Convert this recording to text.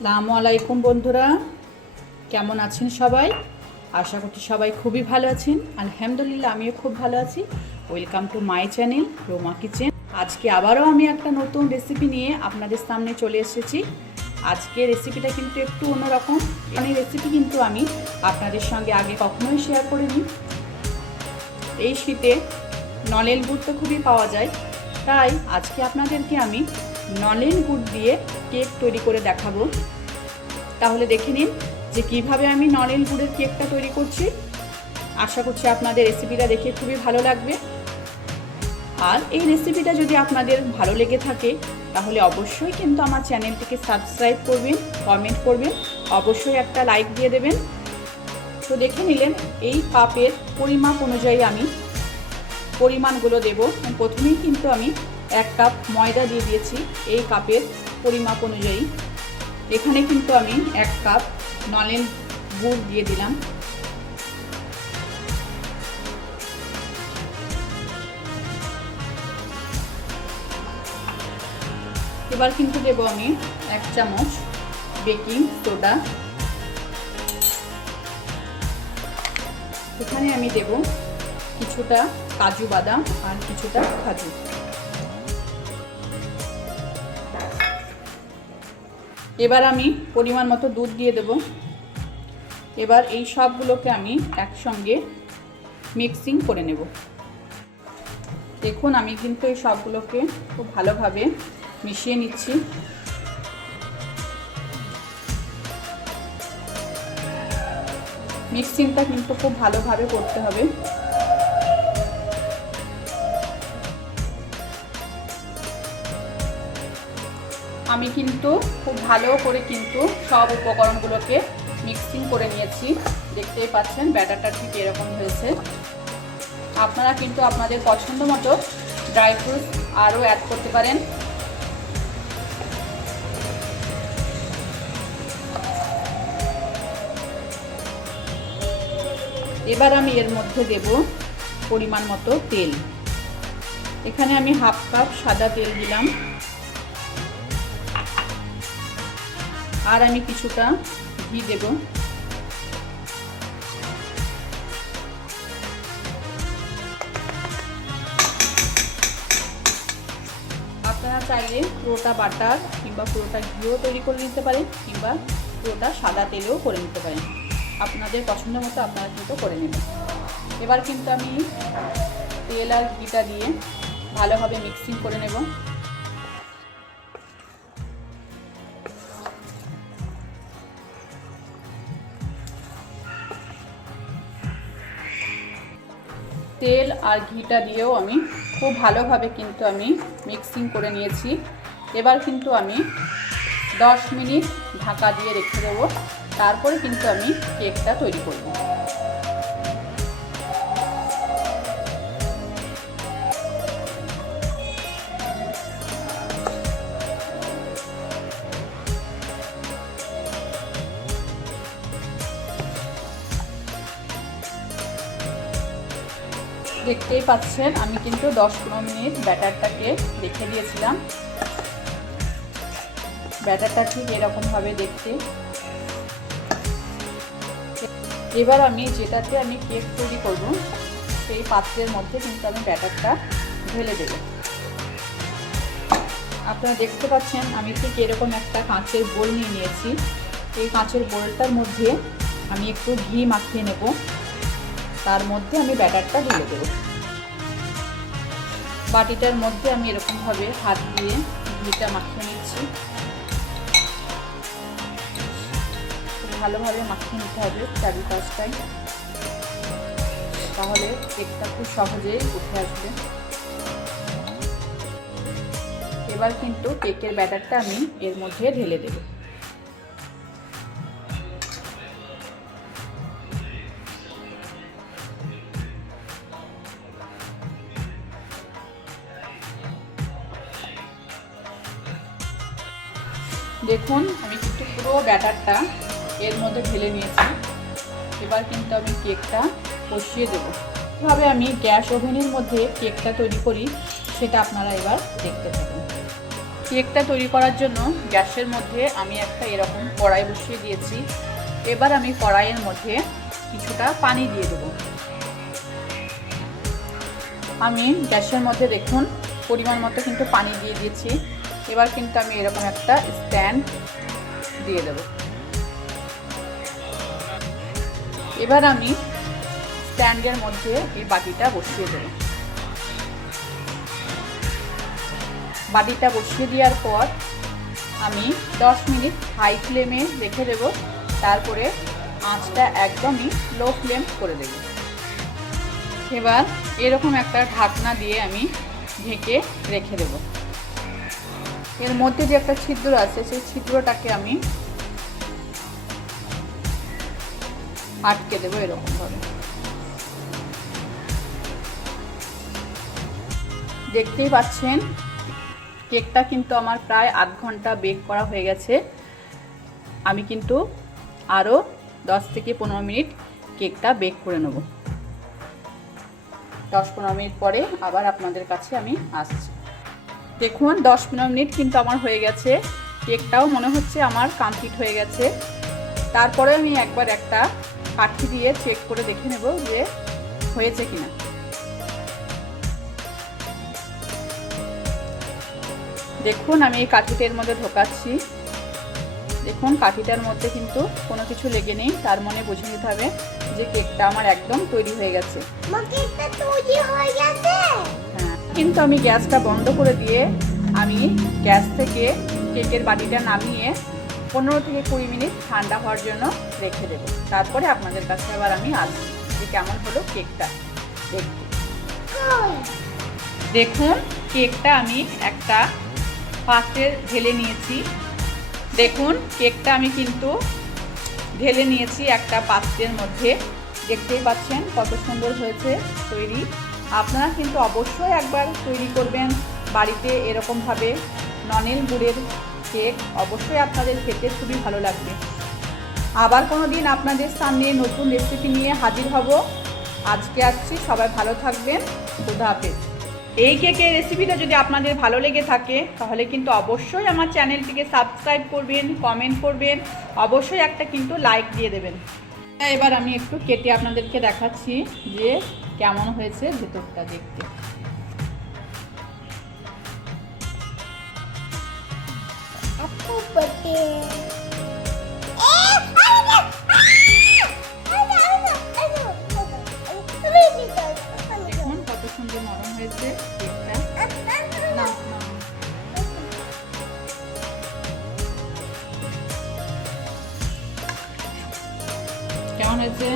আসসালামু আলাইকুম বন্ধুরা, কেমন আছেন সবাই? আশা করছি সবাই খুবই ভালো আছেন। আলহামদুলিল্লাহ আমিও খুব ভালো আছি। Welcome to my channel Ruma kitchen. আজকে আবারও আমি একটা নতুন রেসিপি নিয়ে আপনাদের সামনে চলে এসেছি। আজকে রেসিপিটা কিন্তু একটু অন্যরকম। এই রেসিপি কিন্তু আমি আপনাদের সঙ্গে আগে কখনোই শেয়ার করিনি। এই শীতে নলেন গুড় তো খুবই পাওয়া যায়, তাই আজকে আপনাদেরকে আমি নলেন গুড় দিয়ে কেক তৈরি করে দেখাবো। তাহলে দেখে নিন যে কিভাবে আমি নলেন গুড়ের কেকটা তৈরি করছি। আশা করছি আপনাদের রেসিপিটা দেখে খুবই ভালো লাগবে। আর এই রেসিপিটা যদি আপনাদের ভালো লেগে থাকে তাহলে অবশ্যই কিন্তু আমার চ্যানেলটিকে সাবস্ক্রাইব করবেন, কমেন্ট করবেন, অবশ্যই একটা লাইক দিয়ে দেবেন। তো দেখে নিলেন এই কাপের পরিমাপ অনুযায়ী আমি পরিমাণগুলো দেব। প্রথমেই কিন্তু আমি 1 কাপ ময়দা দিয়ে দিয়েছি এই কাপের পরিমাপ অনুযায়ী। এখানে কিন্তু আমি 1 কাপ নলেন গুড় দিয়ে দিলাম। এবার কিন্তু দেব আমি 1 চামচ বেকিং সোডা। এখানে আমি দেব কিছুটা কাজু বাদাম আর কিছুটা কাজু। এবার আমি পরিমাণ মতো দুধ দিয়ে দেব। এবার এই সবগুলোকে আমি একসঙ্গে মিক্সিং করে নেব। দেখুন আমি কিন্তু এই সবগুলোকে খুব ভালোভাবে মিশিয়ে নিচ্ছি। মিক্সিংটা কিন্তু খুব ভালোভাবে করতে হবে। আমি কিন্তু খুব ভালো করে কিন্তু সব উপকরণগুলোকে মিক্সিং করে নিয়েছি। দেখতেই পাচ্ছেন ব্যাটারটা ঠিক এরকম হয়েছে। আপনারা কিন্তু আপনাদের পছন্দ মতো ড্রাই ফ্রুটস আরও অ্যাড করতে পারেন। এবার আমি এর মধ্যে দেব পরিমাণ মতো তেল। এখানে আমি 1/2 কাপ সাদা তেল দিলাম। আর আমি কিছুটা ঘি দেব। আপনারা চাইলে পুরোটা বাটার কিংবা পুরোটা ঘিও তৈরি করে নিতে পারেন, কিংবা পুরোটা সাদা তেলেও করে নিতে পারেন। আপনাদের পছন্দ মতো আপনারা কিন্তু করে নেবেন। এবার কিন্তু আমি তেল আর ঘিটা দিয়ে ভালোভাবে মিক্সিং করে নেব। তেল আর ঘিটা দিয়েও আমি খুব ভালোভাবে কিন্তু আমি মিক্সিং করে নিয়েছি। এবার কিন্তু আমি 10 মিনিট ঢাকা দিয়ে রেখে দেবো। তারপরে কিন্তু আমি কেকটা তৈরি করব। দেখতেই পাচ্ছেন আমি কিন্তু 10-15 মিনিট ব্যাটারটাকে রেখে দিয়েছিলাম। ব্যাটারটা ঠিক এরকমভাবে দেখতে। এবার আমি যেটাতে আমি কেক তৈরি করব সেই পাত্রের মধ্যে কিন্তু আমি ব্যাটারটা ঢেলে দেব। আপনারা দেখতে পাচ্ছেন আমি ঠিক এরকম একটা কাঁচের বোল নিয়ে নিয়েছি। এই কাঁচের বোলটার মধ্যে আমি একটু ঘি মাখিয়ে নেব। তার মধ্যে আমি ব্যাটারটা ঢেলে দেব। বাটিটার মধ্যে আমি এরকমভাবে হাত দিয়ে ঘিটা মাখিয়ে নিচ্ছি। ভালোভাবে মাখিয়ে নিতে হবে চারিপাশটাই, তাহলে কেকটা খুব সহজেই উঠে আসবে। এবার কিন্তু কেকের ব্যাটারটা আমি এর মধ্যে ঢেলে দেব। দেখুন আমি কিন্তু পুরো ব্যাটারটা এর মধ্যে ঢেলে নিয়েছি। এবার কিন্তু আমি কেকটা বসিয়ে দেব। কিভাবে আমি গ্যাস ওভেনের মধ্যে কেকটা তৈরি করি সেটা আপনারা এবার দেখতে থাকুন। কেকটা তৈরি করার জন্য গ্যাসের মধ্যে আমি একটা এরকম কড়াই বসিয়ে দিয়েছি। এবার আমি কড়াইয়ের মধ্যে কিছুটা পানি দিয়ে দেবো। আমি গ্যাসের মধ্যে দেখুন পরিমাণ মতো কিন্তু পানি দিয়ে দিয়েছি। এবার কিন্তু আমি এরকম একটা স্ট্যান্ড দিয়ে দেব। এবার আমি স্ট্যান্ডের মধ্যে এই বাটিটা বসিয়ে দেব। বাটিটা বসিয়ে দেওয়ার পর আমি 10 মিনিট হাই ফ্লেমে রেখে দেব। তারপরে আঁচটা একদমই লো ফ্লেম করে দেব। এবার এরকম একটা ঢাকনা দিয়ে আমি ঢেকে রেখে দেব। এর মধ্যে যে একটা ছিদ্র আছে সেই ছিদ্রটাকে আমি আটকে দেবো এরকমভাবে। দেখতেই পাচ্ছেন কেকটা কিন্তু আমার প্রায় আধ ঘন্টা বেক করা হয়ে গেছে। আমি কিন্তু আরও 10 থেকে 15 মিনিট কেকটা বেক করে নেব। 10-15 মিনিট পরে আবার আপনাদের কাছে আমি আসছি। দেখুন 10-15 মিনিট কিন্তু আমার হয়ে গেছে। কেকটাও মনে হচ্ছে আমার কমপ্লিট হয়ে গেছে। তারপরে আমি একবার একটা কাঠি দিয়ে চেক করে দেখে নেব যে হয়েছে কিনা। দেখুন আমি এই কাঠিটার মধ্যে ঢোকাচ্ছি। দেখুন কাঠিটার মধ্যে কিন্তু কোনো কিছু লেগে নেই, তার মানে বুঝে নিতে হবে যে কেকটা আমার একদম তৈরি হয়ে গেছে। হ্যাঁ, কিন্তু আমি গ্যাসটা বন্ধ করে দিয়ে আমি গ্যাস থেকে কেকের বাটিটা নামিয়ে 15 থেকে 20 মিনিট ঠান্ডা হওয়ার জন্য রেখে দেব। তারপরে আপনাদের কাছে আবার আমি আসছি যে কেমন হলো কেকটা দেখতে। দেখুন কেকটা আমি একটা পাত্রে ঢেলে নিয়েছি। দেখুন কেকটা আমি কিন্তু ঢেলে নিয়েছি একটা পাত্রের মধ্যে। দেখতেই পাচ্ছেন কত সুন্দর হয়েছে তৈরি। আপনারা কিন্তু অবশ্যই একবার তৈরি করবেন বাড়িতে এরকমভাবে ননেল গুড়ের কেক। অবশ্যই আপনাদের খেতে খুবই ভালো লাগবে। আবার কোনো দিন আপনাদের সামনে নতুন রেসিপি নিয়ে হাজির হব। আজকে আসছি, সবাই ভালো থাকবেন। খোদা হাফেজ। এই কেকের রেসিপিটা যদি আপনাদের ভালো লেগে থাকে তাহলে কিন্তু অবশ্যই আমার চ্যানেলটিকে সাবস্ক্রাইব করবেন, কমেন্ট করবেন, অবশ্যই একটা কিন্তু লাইক দিয়ে দেবেন। এবার আমি একটু কেটে আপনাদেরকে দেখাচ্ছি যে কেমন হয়েছে ভেতরটা দেখতে। দেখুন কত সুন্দর নরম হয়েছে কেকটা। না কেমন হয়েছে?